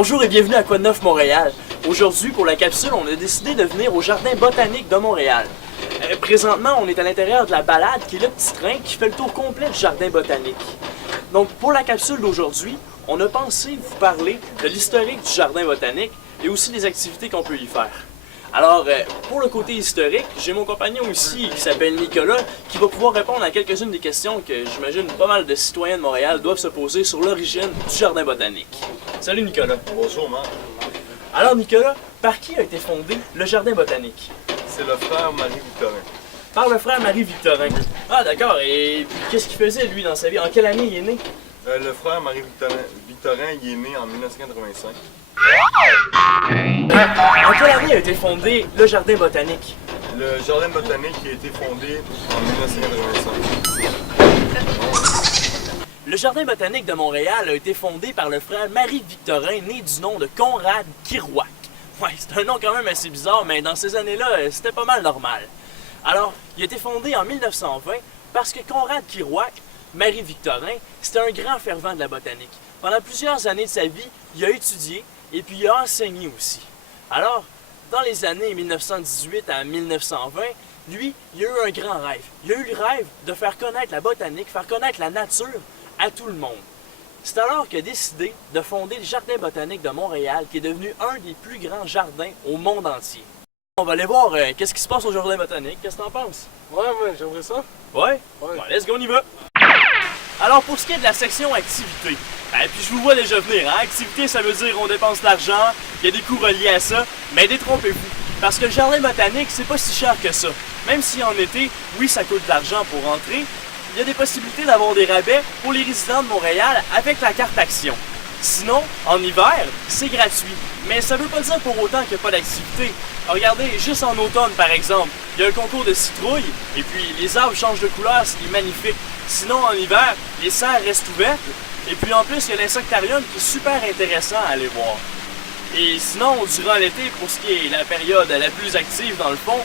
Bonjour et bienvenue à Quoi de neuf Montréal. Aujourd'hui, pour la capsule, on a décidé de venir au Jardin botanique de Montréal. Présentement, on est à l'intérieur de la balade qui est le petit train qui fait le tour complet du Jardin botanique. Donc, pour la capsule d'aujourd'hui, on a pensé vous parler de l'historique du Jardin botanique et aussi des activités qu'on peut y faire. Alors, pour le côté historique, j'ai mon compagnon ici qui s'appelle Nicolas qui va pouvoir répondre à quelques-unes des questions que j'imagine pas mal de citoyens de Montréal doivent se poser sur l'origine du Jardin botanique. Salut Nicolas. Bonjour, Marc. Alors Nicolas, par qui a été fondé le Jardin botanique? C'est le frère Marie-Victorin. Par le frère Marie-Victorin. Ah d'accord, et puis qu'est-ce qu'il faisait lui dans sa vie? En quelle année il est né? Le frère Marie-Victorin, il est né en 1985. En quelle année a été fondé le Jardin botanique? Le jardin botanique a été fondé en 1985. Le Jardin botanique de Montréal a été fondé par le frère Marie-Victorin, né du nom de Conrad Kirouac. Ouais, c'est un nom quand même assez bizarre, mais dans ces années-là, c'était pas mal normal. Alors, il a été fondé en 1920 parce que Conrad Kirouac, Marie-Victorin, c'était un grand fervent de la botanique. Pendant plusieurs années de sa vie, il a étudié et puis il a enseigné aussi. Alors, dans les années 1918 à 1920, lui, il a eu un grand rêve. Il a eu le rêve de faire connaître la botanique, faire connaître la nature à tout le monde. C'est alors qu'il a décidé de fonder le Jardin botanique de Montréal, qui est devenu un des plus grands jardins au monde entier. On va aller voir qu'est-ce qui se passe au Jardin botanique. Qu'est-ce que t'en penses? Ouais, j'aimerais ça. Ouais? Ouais. Bon, let's go, on y va! Alors, pour ce qui est de la section activité, puis je vous vois déjà venir, hein? Activité, ça veut dire on dépense de l'argent, il y a des coûts reliés à ça, mais détrompez-vous, parce que le jardin botanique, c'est pas si cher que ça. Même si en été, oui, ça coûte de l'argent pour rentrer, il y a des possibilités d'avoir des rabais pour les résidents de Montréal avec la carte Action. Sinon, en hiver, c'est gratuit. Mais ça veut pas dire pour autant qu'il n'y a pas d'activité. Regardez, juste en automne par exemple, il y a un concours de citrouilles, et puis les arbres changent de couleur, ce qui est magnifique. Sinon, en hiver, les serres restent ouvertes, et puis en plus, il y a l'insectarium qui est super intéressant à aller voir. Et sinon, durant l'été, pour ce qui est la période la plus active dans le fond,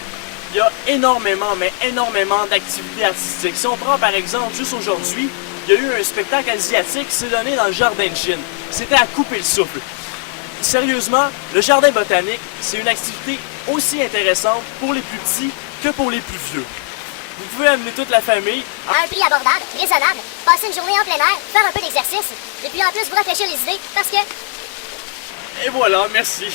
il y a énormément, mais énormément d'activités artistiques. Si on prend par exemple, juste aujourd'hui, il y a eu un spectacle asiatique qui s'est donné dans le jardin de Chine. C'était à couper le souffle. Sérieusement, le jardin botanique, c'est une activité aussi intéressante pour les plus petits que pour les plus vieux. Vous pouvez amener toute la famille. À un prix abordable, raisonnable, passer une journée en plein air, faire un peu d'exercice, et puis en plus vous rafraîchir les idées, parce que... Et voilà, merci.